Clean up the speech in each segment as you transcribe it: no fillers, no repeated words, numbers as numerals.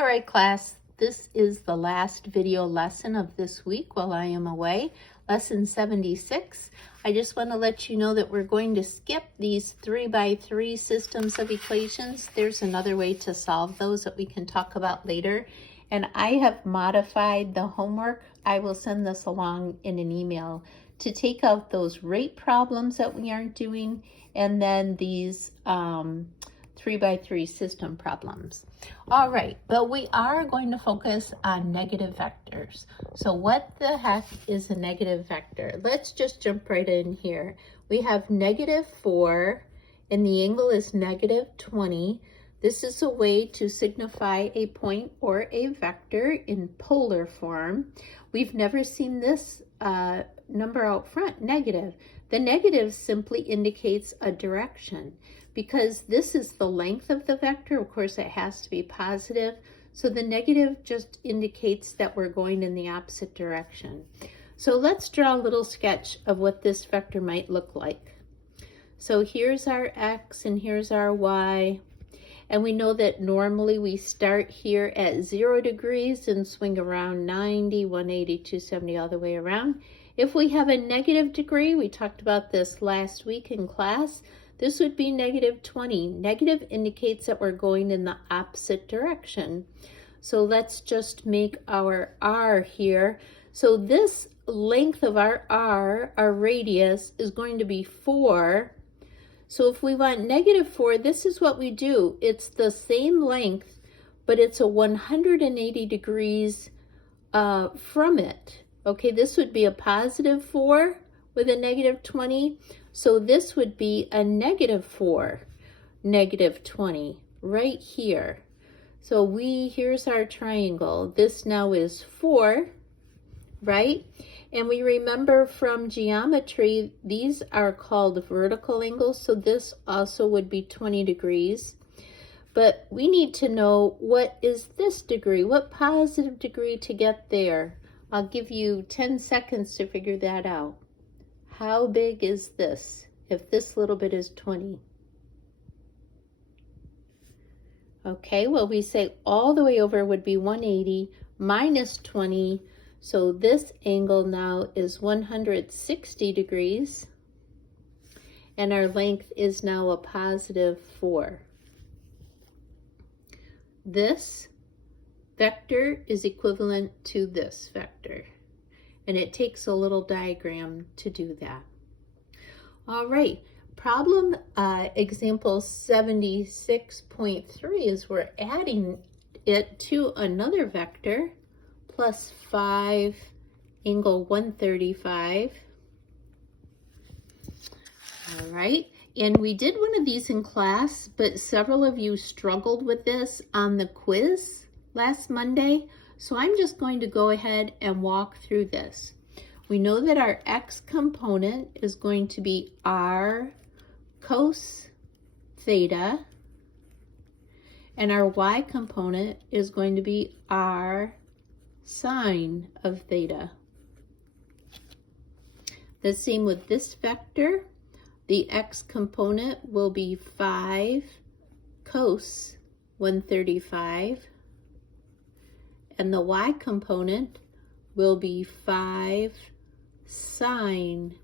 All right, class, this is the last video lesson of this week while I am away, lesson 76. I just want to let you know that we're going to skip these 3x3 systems of equations. There's another way to solve those that we can talk about later. And I have modified the homework. I will send this along in an email to take out those rate problems that we aren't doing, and then these 3x3 system problems. All right, but we are going to focus on negative vectors. So what the heck is a negative vector? Let's just jump right in here. We have -4, and the angle is -20. This is a way to signify a point or a vector in polar form. We've never seen this number out front, negative. The negative simply indicates a direction. Because this is the length of the vector, of course it has to be positive, so the negative just indicates that we're going in the opposite direction. So let's draw a little sketch of what this vector might look like. So here's our x and here's our y, and we know that normally we start here at 0 degrees and swing around 90, 180, 270, all the way around. If we have a negative degree, we talked about this last week in class, this would be -20. Negative indicates that we're going in the opposite direction. So let's just make our r here. So this length of our r, our radius, is going to be 4. So if we want -4, this is what we do. It's the same length, but it's a 180 degrees from it. Okay, this would be a +4 with a -20. So this would be a -4, -20, right here. So here's our triangle. This now is 4, right? And we remember from geometry, these are called vertical angles. So this also would be 20 degrees. But we need to know, what is this degree? What positive degree to get there? I'll give you 10 seconds to figure that out. How big is this if this little bit is 20? Okay, well, we say all the way over would be 180 minus 20. So this angle now is 160 degrees. And our length is now a +4. This vector is equivalent to this vector. And it takes a little diagram to do that. All right, problem example 76.3 is we're adding it to another vector, +5, angle 135. All right, and we did one of these in class, but several of you struggled with this on the quiz last Monday. So I'm just going to go ahead and walk through this. We know that our x component is going to be r cos theta, and our y component is going to be r sine of theta. The same with this vector. The x component will be 5 cos 135. And the y component will be 5 sine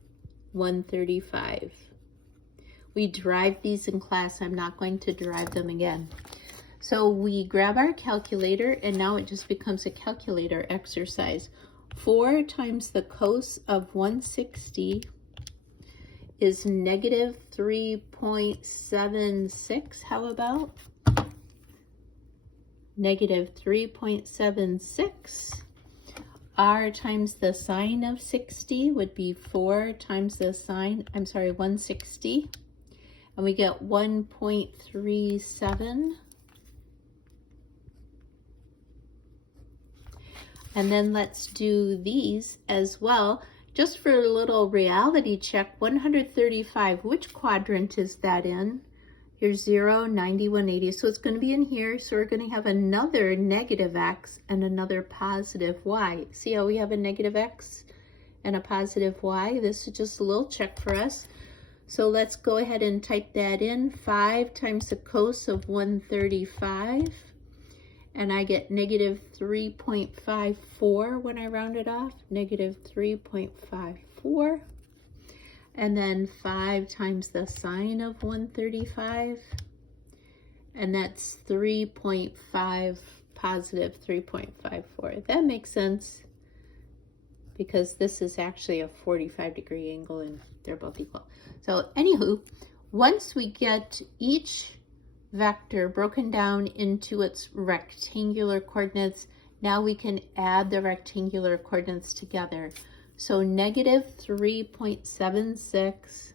135. We derived these in class. I'm not going to derive them again. So we grab our calculator, and now it just becomes a calculator exercise. 4 times the cos of 160 is -3.76. How about? -3.76. R times the sine of 60 would be 4 times the sine, 160. And we get 1.37. And then let's do these as well. Just for a little reality check, 135, which quadrant is that in? Here's 0, 90, 180. So it's going to be in here. So we're going to have another -x and another +y. See how we have a -x and a +y? This is just a little check for us. So let's go ahead and type that in. 5 times the cos of 135. and I get negative 3.54 when I round it off, negative 3.54. And then 5 times the sine of 135, and that's 3.5, positive 3.54. That makes sense because this is actually a 45-degree angle and they're both equal. So anywho, once we get each vector broken down into its rectangular coordinates, now we can add the rectangular coordinates together. So negative 3.76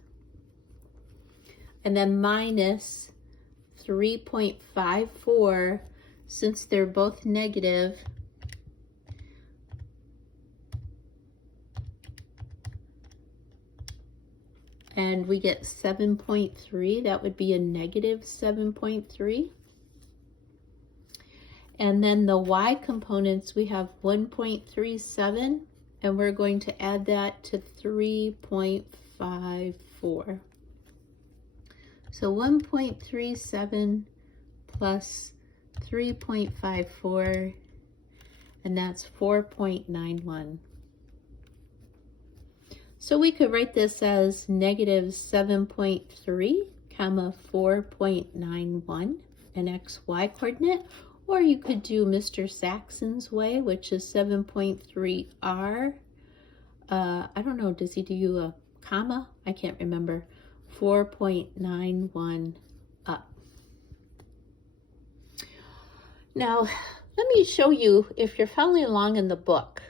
and then minus 3.54, since they're both negative, and we get 7.3, that would be a negative 7.3. And then the y components, we have 1.37, and we're going to add that to 3.54. So 1.37 plus 3.54, and that's 4.91. So we could write this as negative 7.3, comma 4.91, an xy coordinate, or you could do Mr. Saxon's way, which is 7.3r. I don't know, does he do a comma? I can't remember. 4.91 up. Now, let me show you, if you're following along in the book,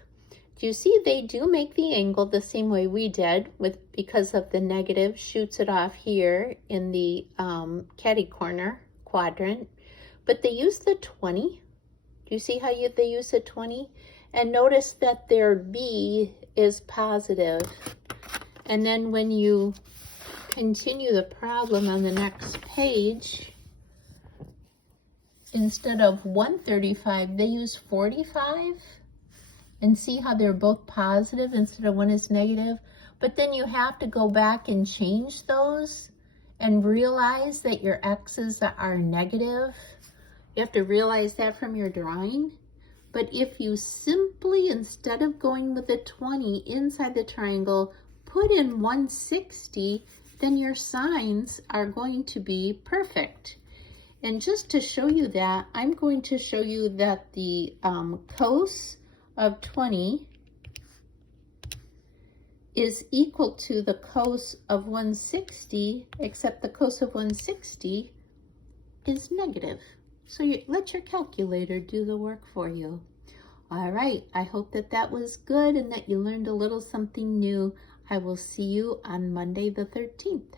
do you see they do make the angle the same way we did, because of the negative shoots it off here in the catty corner quadrant, but they use the 20. Do you see how they use the 20? And notice that their B is positive. And then when you continue the problem on the next page, instead of 135, they use 45. And see how they're both positive instead of one is negative? But then you have to go back and change those and realize that your x's are negative. You have to realize that from your drawing. But if you simply, instead of going with the 20 inside the triangle, put in 160, then your signs are going to be perfect. And just to show you that, I'm going to show you that the cos of 20 is equal to the cos of 160, except the cos of 160 is negative. So you let your calculator do the work for you. All right, I hope that that was good and that you learned a little something new. I will see you on Monday the 13th.